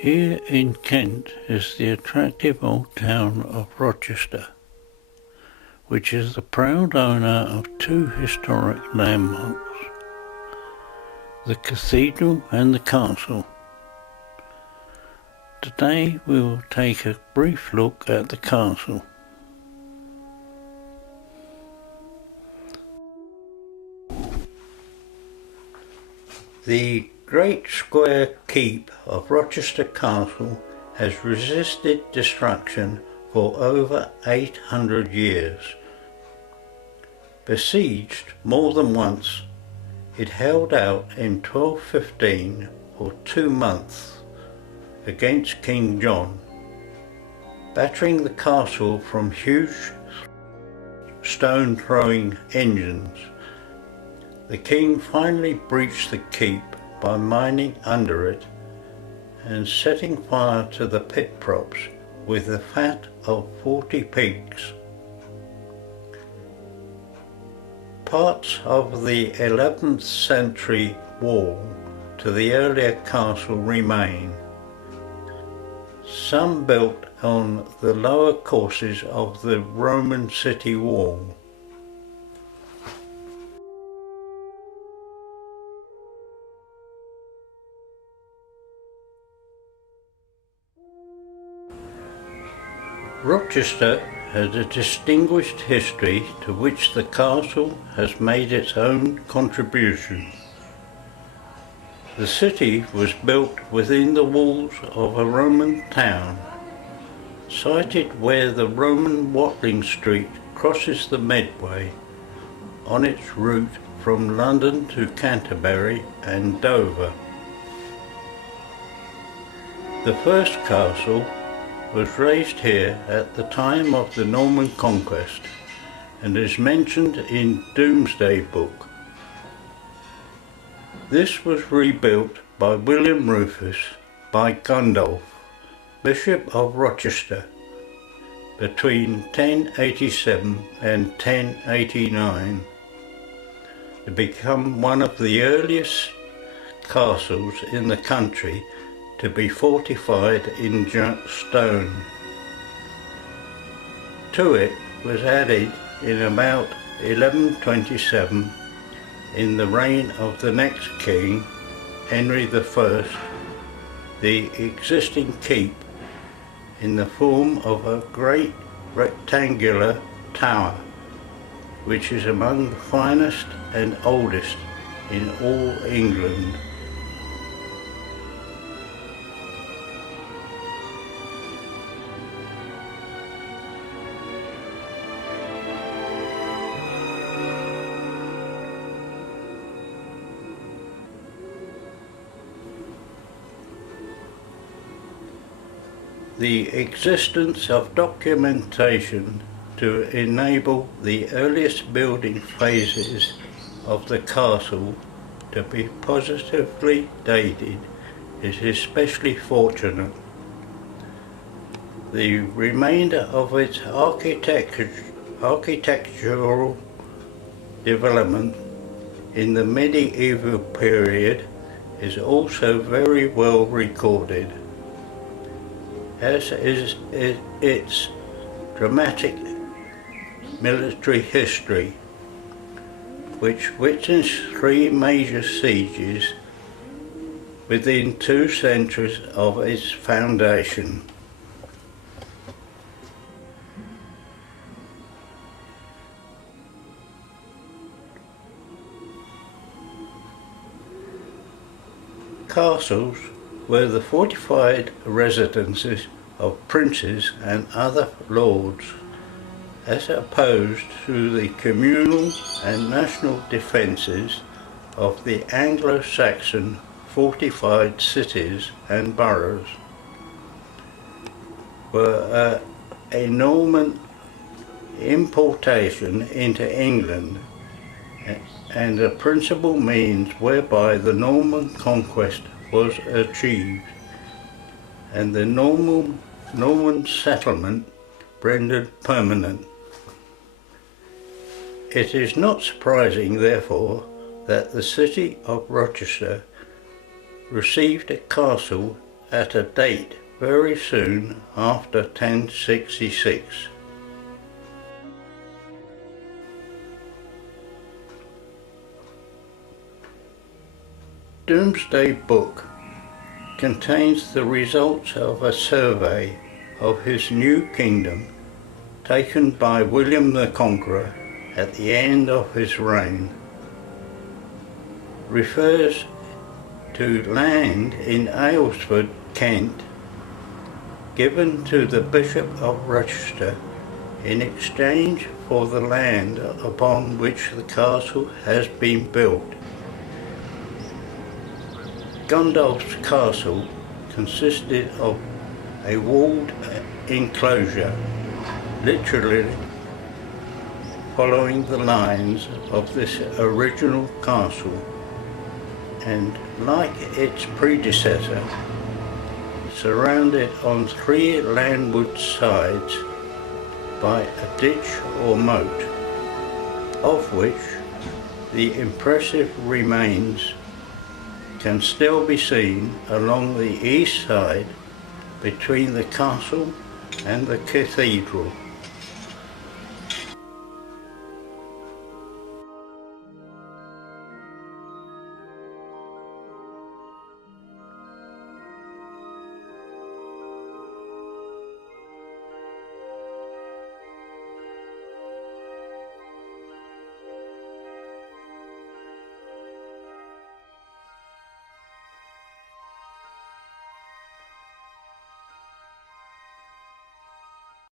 Here in Kent is the attractive old town of Rochester, which is the proud owner of two historic landmarks, the cathedral and the castle. Today we will take a brief look at the castle. The great square keep of Rochester Castle has resisted destruction for over 800 years. Besieged more than once, it held out in 1215 for 2 months against King John, battering the castle from huge stone-throwing engines. The king finally breached the keep by mining under it and setting fire to the pit props with the fat of 40 pigs. Parts of the 11th century wall to the earlier castle remain, some built on the lower courses of the Roman city wall. Rochester has a distinguished history to which the castle has made its own contribution. The city was built within the walls of a Roman town, sited where the Roman Watling Street crosses the Medway on its route from London to Canterbury and Dover. The first castle was raised here at the time of the Norman Conquest and is mentioned in Domesday Book. This was rebuilt by William Rufus by Gundulph, Bishop of Rochester, between 1087 and 1089, to become one of the earliest castles in the country to be fortified in stone. To it was added in about 1127, in the reign of the next king, Henry I, the existing keep in the form of a great rectangular tower, which is among the finest and oldest in all England. The existence of documentation to enable the earliest building phases of the castle to be positively dated is especially fortunate. The remainder of its architectural development in the medieval period is also very well recorded, as is its dramatic military history, which witnessed 3 major sieges within 2 centuries of its foundation. Castles were the fortified residences of princes and other lords, as opposed to the communal and national defences of the Anglo-Saxon fortified cities and boroughs, were a Norman importation into England and a principal means whereby the Norman conquest was achieved, and the Norman settlement rendered permanent. It is not surprising, therefore, that the city of Rochester received a castle at a date very soon after 1066. Domesday Book contains the results of a survey of his new kingdom taken by William the Conqueror at the end of his reign. Refers to land in Aylesford, Kent, given to the Bishop of Rochester in exchange for the land upon which the castle has been built. Gundulph's castle consisted of a walled enclosure, literally following the lines of this original castle, and like its predecessor, surrounded on 3 landward sides by a ditch or moat, of which the impressive remains can still be seen along the east side between the castle and the cathedral.